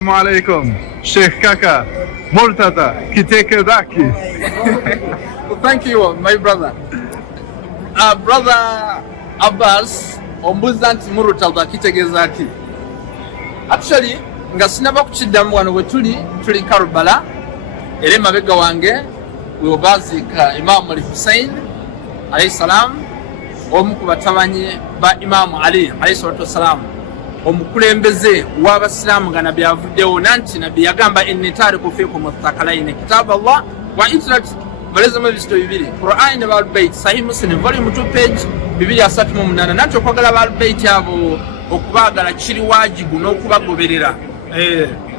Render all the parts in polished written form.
Alaikum, Sheikh Kaka, Murtadha, Kitekedaki. Well, thank you, my brother. Brother Abbas, Ombuzanti Murtadha Kitegezaki. Actually, nga sinaba kuchiddamu wano we tuli Karbala, ere mabega wange we bazika Imam Ali Hussein alayhi salam, omu ku batabanyi ba Imam Ali alayhi salatu wassalam. Omukulembeze w'abasiraamu nga nabbi avuddewo nanti nabbi yagamba inni taariku fiikum muthaqalaini kitaaba Allah wa internet balezemu ebisito bibiri Quran ne Ahlul Sahih Muslim volume 2 page 238 nanti okwagala Ahlul abo okubaagala kiri wajibu n'okubagoberera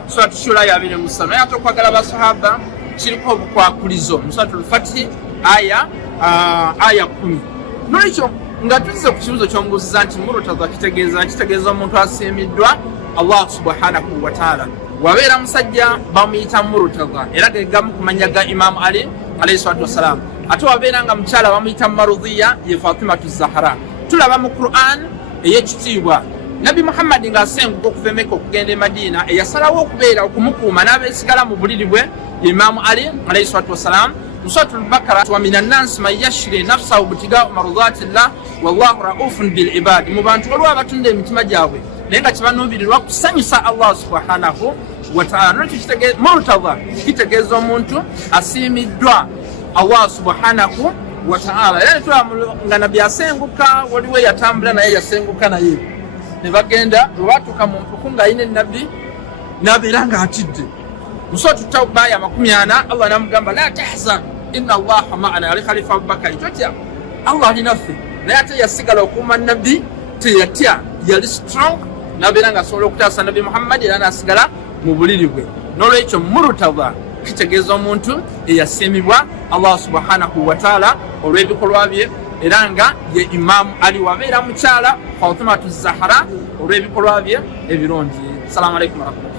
Suratu Shura ya 2:3 naye ate okwagala abasahaba kiriko obukwakulizo mu Suratul Fatih aya 10 n'ekyo nga tuze ku kibuzo ky'omubuuza nti Murtadha kitegeeza omuntu asiimiddwa Allah subhanahu wa ta'ala wabeera musajja bamuyita Murtadha era gegamu kumanya ga Imam Ali alayhi salatu wassalam ate wabeera nga mukyala bamuyita Marudhiya ye Fatimatu Zahra tulaba mu Quran ey'ekitiibwa Nabi Muhammad nga asenguka okuva e Mekka okugenda e Madina eyasalawo okubeera okumukuuma n'abeesigala mu buliri bwe Imam Ali alayhi salatu wassalam Suratu al-Baqara wa minan nas man yashri nafsahu bitigaa marudati llah wallahu raufun bil ibad mu bantu waliwo abatunda emitima gyabwe naye nga kibanuubirirwa kusanyusa Allah subhanahu wa ta'ala nakyo Murtadha kitegeeza omuntu asiimiddwa Allah subhanahu wa ta'ala era netulaba nga nabbi asenguka waliwo yatambula naye yasenguka naye ne bagenda bwe batuuka mu mpuku ng'ayina nabbi n'abeera nga atidde Suratu Tawba ya 40 Allah namugamba la tahzan inna Allah ma'ana ali Khalifa Abubakar totya Allah ali naffe naye ate yasigala okuuma nabbi teyatya yali strong nabeera nga asobola okutaasa Nabi Muhammad era n'asigala mu buliri bwe n'olwekyo Murtadha kitegeeza omuntu eyasiimibwa Allah subhanahu wa ta'ala olw'ebikolwa bye era nga ye Imam Ali wabeera mukyala Fatimatu Zahra olw'ebikolwa bye ebirungi. Assalamu alaikum warahmatullahi